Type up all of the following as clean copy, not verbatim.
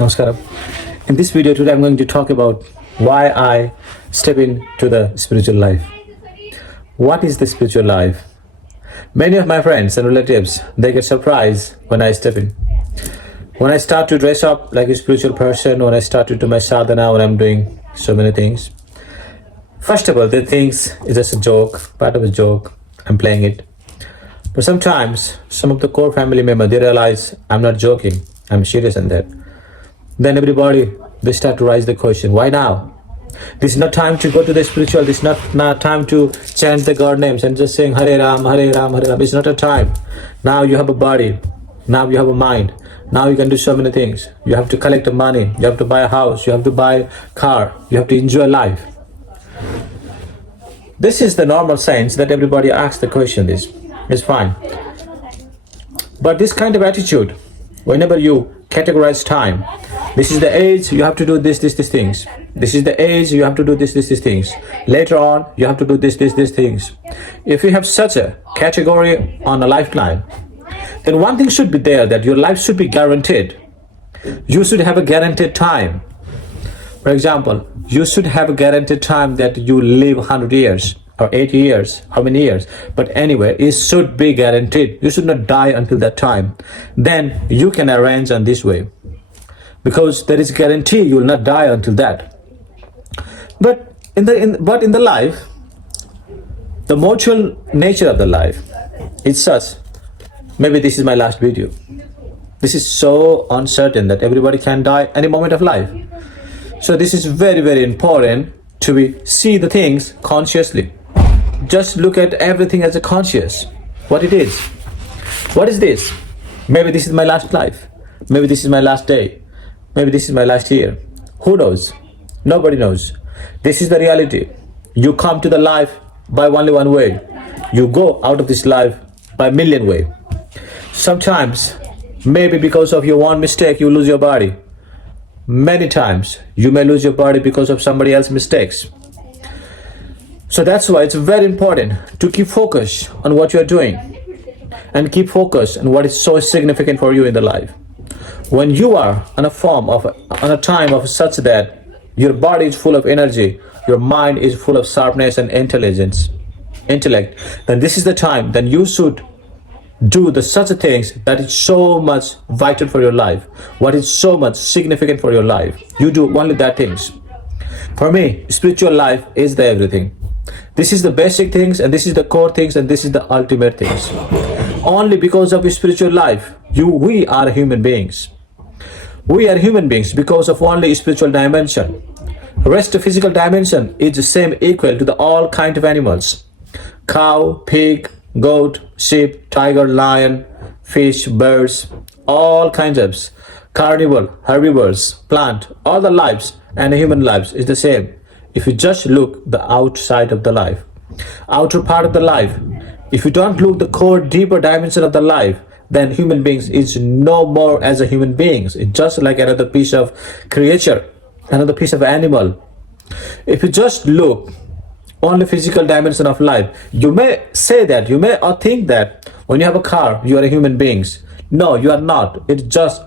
Namaskaram. In this video today, I'm going to talk about why I step into the spiritual life. What is the spiritual life? Many of my friends and relatives, they get surprised when I step in. When I start to dress up like a spiritual person, when I start to do my sadhana, when I'm doing so many things, first of all, they think it's just a joke, part of a joke, I'm playing it. But sometimes, some of the core family members, they realize I'm not joking, I'm serious in that. Then everybody, they start to raise the question, why now? This is not time to go to the spiritual, this is not time to chant the God names and just saying Hare Ram, Hare Ram, Hare Ram. It's not a time. Now you have a body, now you have a mind, now you can do so many things. You have to collect the money, you have to buy a house, you have to buy a car, you have to enjoy life. This is the normal sense that everybody asks the question this. It's fine. But this kind of attitude, whenever you categorize time, this is the age you have to do these things. This is the age you have to do these things. Later on, you have to do these things. If you have such a category on a lifetime, then one thing should be there, that your life should be guaranteed. You should have a guaranteed time. For example, you should have a guaranteed time that you live 100 years or 80 years, how many years. But anyway, it should be guaranteed. You should not die until that time. Then you can arrange on this way. Because there is a guarantee you will not die until that. But in the life, the mutual nature of the life is such. Maybe this is my last video. This is so uncertain that everybody can die any moment of life. So this is very, very important to see the things consciously. Just look at everything as a conscious. What it is. What is this? Maybe this is my last life. Maybe this is my last day. Maybe this is my last year. Who knows? Nobody knows. This is the reality. You come to the life by only one way. You go out of this life by a million ways. Sometimes, maybe because of your one mistake, you lose your body. Many times, you may lose your body because of somebody else's mistakes. So that's why it's very important to keep focus on what you're doing and keep focus on what is so significant for you in the life. When you are on a time of such that your body is full of energy, your mind is full of sharpness and intellect, then this is the time, then you should do the such things that is so much vital for your life, what is so much significant for your life. You do only that things. For me, spiritual life is the everything. This is the basic things, and this is the core things, and this is the ultimate things. Only because of spiritual life, we are human beings. We are human beings because of only spiritual dimension. Rest of physical dimension is the same, equal to the all kind of animals. Cow, pig, goat, sheep, tiger, lion, fish, birds, all kinds of carnivore, herbivores, plant, all the lives and human lives is the same. If you just look the outside of the life, outer part of the life, if you don't look the core, deeper dimension of the life, then human beings is no more as a human beings. It's just like another piece of creature, another piece of animal. If you just look only physical dimension of life, you may say that, you may think that when you have a car, you are a human beings. No, you are not. It's just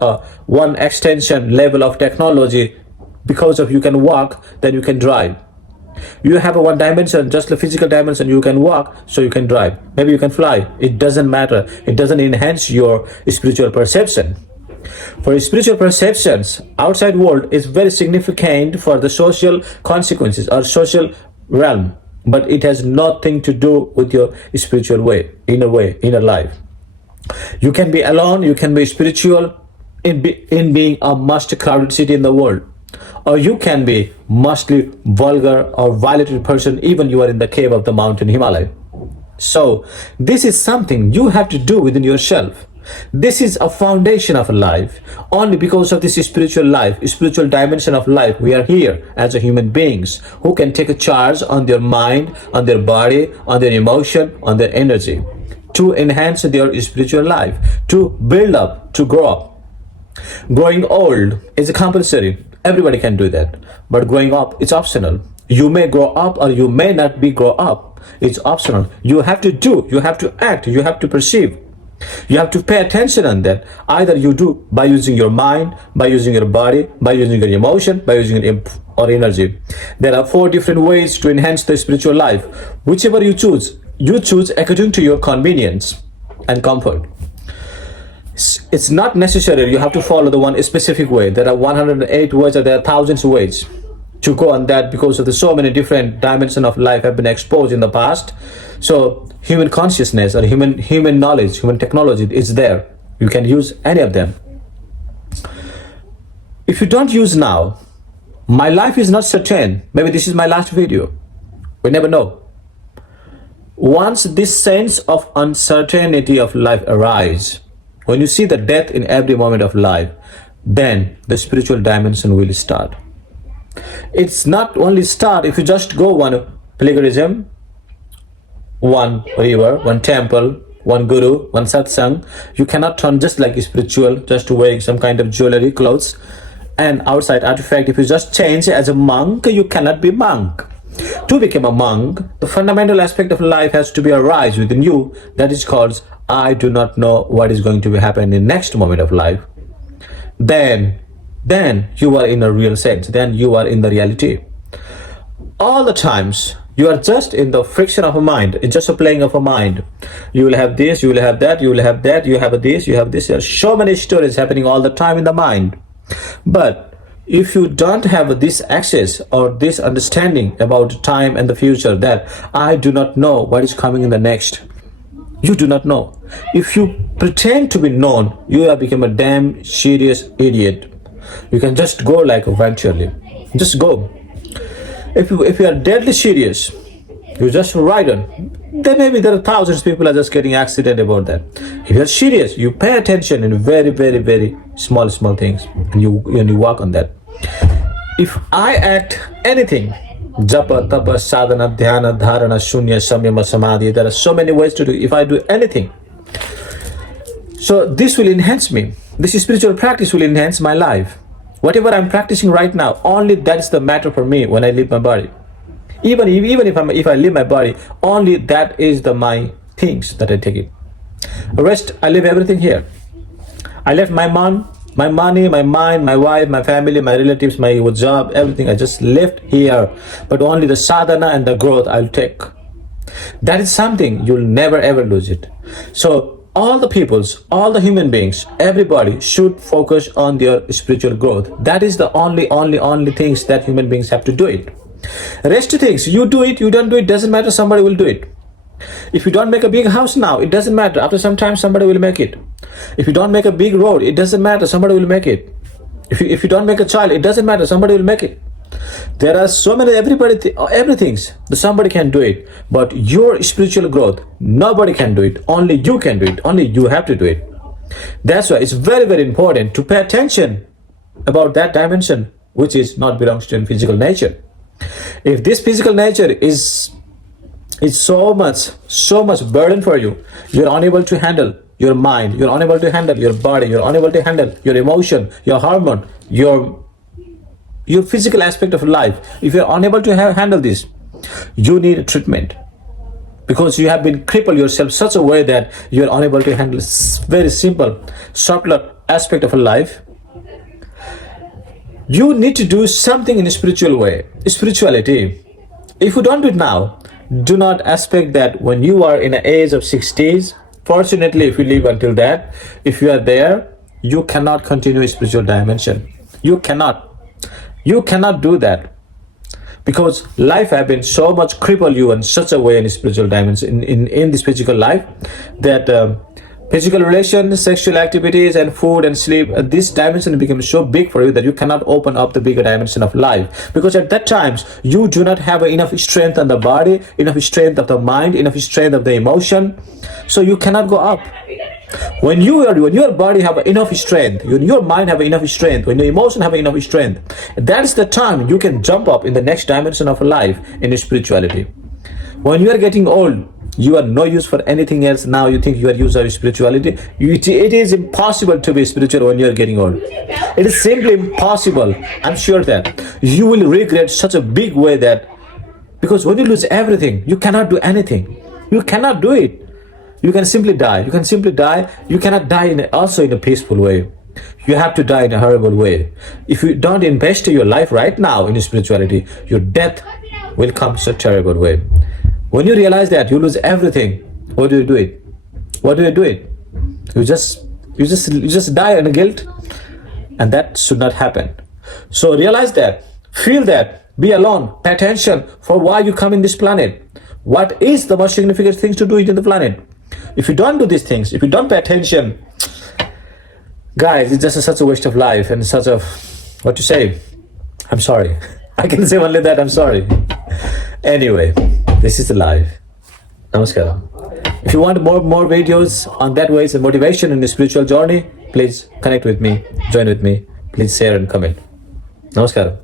one extension level of technology. Because of you can walk, then you can drive. You have a one dimension, just the physical dimension, you can walk, so you can drive. Maybe you can fly. It doesn't matter. It doesn't enhance your spiritual perception. For spiritual perceptions, outside world is very significant for the social consequences or social realm. But it has nothing to do with your spiritual way, inner life. You can be alone, you can be spiritual in being a most crowded city in the world. Or you can be mostly vulgar or violated person, even you are in the cave of the mountain Himalaya. So this is something you have to do within yourself. This is a foundation of life. Only because of this spiritual life, spiritual dimension of life, we are here as a human beings who can take a charge on their mind, on their body, on their emotion, on their energy to enhance their spiritual life, to build up, to grow up. Growing old is compulsory. Everybody can do that. But growing up, it's optional. You may grow up or you may not be grow up. It's optional. You have to do, you have to act, you have to perceive. You have to pay attention on that. Either you do by using your mind, by using your body, by using your emotion, by using your or energy. There are 4 different ways to enhance the spiritual life. Whichever you choose according to your convenience and comfort. It's not necessary you have to follow the one specific way. There are 108 ways, or there are thousands of ways to go on that, because of the so many different dimensions of life have been exposed in the past. So human consciousness or human knowledge, human technology is there. You can use any of them. If you don't use now, my life is not certain. Maybe this is my last video. We never know. Once this sense of uncertainty of life arises, when you see the death in every moment of life, then the spiritual dimension will start. It's not only start if you just go one pilgrimage, one river, one temple, one guru, one satsang. You cannot turn just like spiritual, just wearing some kind of jewelry, clothes, and outside artifact. If you just change as a monk, you cannot be monk. To become a monk, the fundamental aspect of life has to be arise within you. That is called, I do not know what is going to be happening in the next moment of life. Then you are in a real sense. Then you are in the reality. All the times, you are just in the friction of a mind. It's just a playing of a mind. You will have this, you will have that, you will have that, you have this, you have this. There are so many stories happening all the time in the mind. But if you don't have this access or this understanding about time and the future, that I do not know what is coming in the next, you do not know. If you pretend to be known, you have become a damn serious idiot. You can just go like eventually. Just go. If you are deadly serious, you just ride on. Then maybe there are thousands of people are just getting accident about that. If you are serious, you pay attention in very, very, very small things, and you work on that. If I act anything, japa, tapa, sadhana, dhyana, dharana, shunya, samyama, samadhi, there are so many ways to do. If I do anything, so this will enhance me. This spiritual practice will enhance my life. Whatever I'm practicing right now, only that is the matter for me when I leave my body. Even if I leave my body, only that is my things that I take it. The rest, I leave everything here. I left my mom, my money, my mind, my wife, my family, my relatives, my job, everything. I just left here. But only the sadhana and the growth I'll take. That is something you'll never ever lose it. So all the peoples, all the human beings, everybody should focus on their spiritual growth. That is the only things that human beings have to do it. Rest things, you do it, you don't do it, doesn't matter, somebody will do it. If you don't make a big house now, it doesn't matter. After some time, somebody will make it. If you don't make a big road, it doesn't matter, somebody will make it. If you don't make a child, it doesn't matter, somebody will make it. There are so many, everything, somebody can do it. But your spiritual growth, nobody can do it. Only you can do it. Only you have to do it. That's why it's very, very important to pay attention about that dimension, which is not belongs to physical nature. If this physical nature is so much burden for you, you're unable to handle your mind, you're unable to handle your body, you're unable to handle your emotion, your hormone, your physical aspect of life. If you're unable to handle this, you need a treatment, because you have been crippled yourself such a way that you're unable to handle very simple, subtle aspect of life. You need to do something in a spiritual way, spirituality. If you don't do it now, do not expect that when you are in the age of 60s, fortunately if you live until that, if you are there, you cannot continue spiritual dimension. You cannot do that, because life have been so much cripple you in such a way in spiritual dimension, in this physical life, that physical relations, sexual activities, and food and sleep, this dimension becomes so big for you that you cannot open up the bigger dimension of life, because at that times you do not have enough strength on the body, enough strength of the mind, enough strength of the emotion, so you cannot go up. When your body have enough strength, when your mind have enough strength, when your emotion have enough strength, that's the time you can jump up in the next dimension of life in spirituality. When you are getting old, you are no use for anything else. Now you think you are used of spirituality. It is impossible to be spiritual when you are getting old. It is simply impossible. I'm sure that you will regret such a big way, that because when you lose everything, you cannot do anything. You cannot do it. You can simply die. You can simply die. You cannot die also in a peaceful way. You have to die in a horrible way. If you don't invest your life right now in spirituality, your death will come so terrible way. When you realize that you lose everything, what do you do it? What do you do it? You just die in guilt, and that should not happen. So realize that, feel that, be alone, pay attention for why you come in this planet. What is the most significant things to do it in the planet? If you don't do these things, if you don't pay attention, guys, it's just such a waste of life and such a, what to say? I'm sorry. I can say only that I'm sorry. Anyway, this is the life. Namaskaram. If you want more videos on that ways and motivation in the spiritual journey, please connect with me, join with me. Please share and comment. Namaskaram.